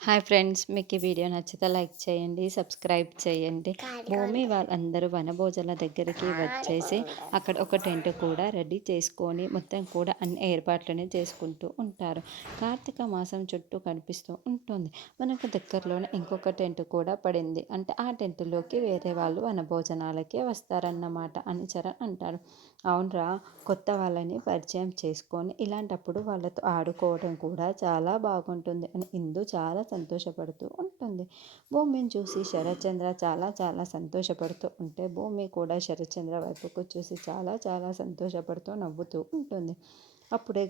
Hi friends, మీకు ఈ video నచ్చితే లైక్ చేయండి, సబ్స్క్రైబ్ చేయండి. భూమి వాళ్ళందరూ వనభోజనాల దగ్గరికి వచ్చేసి అక్కడ ఒక టెంట్ కూడా రెడీ చేసుకొని మొత్తం కూడా అన్ని ఏర్పాట్లని చేసుకుంటూ ఉంటారు. కార్తీక మాసం చుట్టూ కనిపిస్తూ ఉంటుంది. మనకు దగ్గరలోనే ఇంకొక టెంట్ కూడా పడింది. అంటే ఆ టెంట్లోకి వేరే వాళ్ళు వనభోజనాలకే వస్తారన్నమాట అని చరణ్ అంటారు. అవునరా, కొత్త వాళ్ళని పరిచయం చేసుకొని ఇలాంటప్పుడు వాళ్ళతో ఆడుకోవడం కూడా చాలా బాగుంటుంది అని ఇందు చాలా సంతోషపడుతూ ఉంటుంది. భూమిని చూసి శరత్చంద్ర చాలా చాలా సంతోషపడుతూ ఉంటే భూమి కూడా శరత్చంద్ర వైపుకు చూసి చాలా చాలా సంతోషపడుతూ నవ్వుతూ ఉంటుంది. అప్పుడే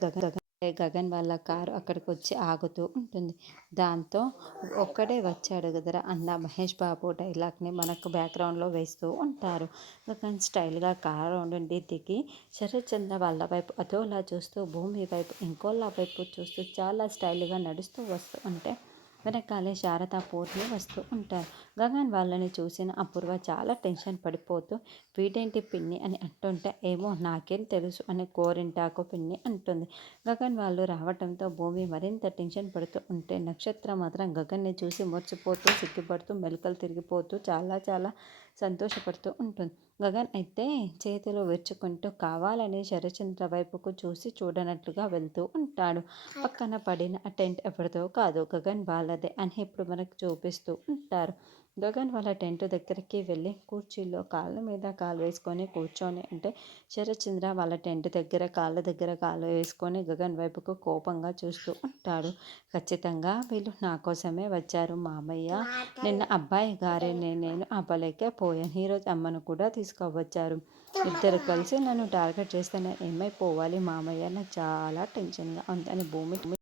గగన్ వాళ్ళ కారు అక్కడికి వచ్చి ఆగుతూ ఉంటుంది. దాంతో ఒక్కడే వచ్చాడు కదరా అన్న మహేష్ బాబు డైలాగ్ని మనకు బ్యాక్గ్రౌండ్లో వేస్తూ ఉంటారు. గగన్ స్టైల్గా కారు నుండి దిగి శరత్చంద్ర వాళ్ళ వైపు అదోలా చూస్తూ భూమి వైపు ఇంకోళ్ళ వైపు చూస్తూ చాలా స్టైల్గా నడుస్తూ వస్తూ ఉంటే వెనకాలే శారద పూర్ణి వస్తూ ఉంటారు. గగన్ వాళ్ళని చూసిన అపూర్వ చాలా టెన్షన్ పడిపోతూ వీడేంటి పిన్ని అని అంటుంటే ఏమో నాకేం తెలుసు అని గోరింటాకు పిన్ని అంటుంది. గగన్ వాళ్ళు రావడంతో భూమి మరింత టెన్షన్ పడుతూ ఉంటే నక్షత్రం మాత్రం గగన్ని చూసి మురిసిపోతూ సిగ్గుపడుతూ మెలికలు తిరిగిపోతూ చాలా చాలా సంతోషపడుతూ ఉంటుంది. గగన్ అయితే చేతులు విరుచుకుంటూ కావాలని శరచంద్ర వైపుకు చూసి చూడనట్లుగా వెళ్తూ ఉంటాడు. పక్కన పడిన ఆ టెంట్ ఎవరిదో కాదు, గగన్ వాళ్ళదే అని ఇప్పుడు మనకు చూపిస్తూ ఉంటారు. గగన్ వాళ్ళ టెంట్ దగ్గరికి వెళ్ళి కుర్చీలో కాళ్ళ మీద కాలు వేసుకొని కూర్చొని అంటే శరత్చంద్ర వాళ్ళ టెంట్ దగ్గర కాళ్ళ దగ్గర కాలు వేసుకొని గగన్ వైపుకు కోపంగా చూస్తూ ఉంటాడు. ఖచ్చితంగా వీళ్ళు నా కోసమే వచ్చారు మామయ్య. నిన్న అబ్బాయి గారిని నేను ఆపలేకపోయాను, ఈరోజు అమ్మను కూడా తీసుకువచ్చారు. ఇద్దరు కలిసి నన్ను టార్గెట్ చేస్తే నేను ఏమైపోవాలి మామయ్య, నాకు చాలా టెన్షన్గా ఉంది అని భూమి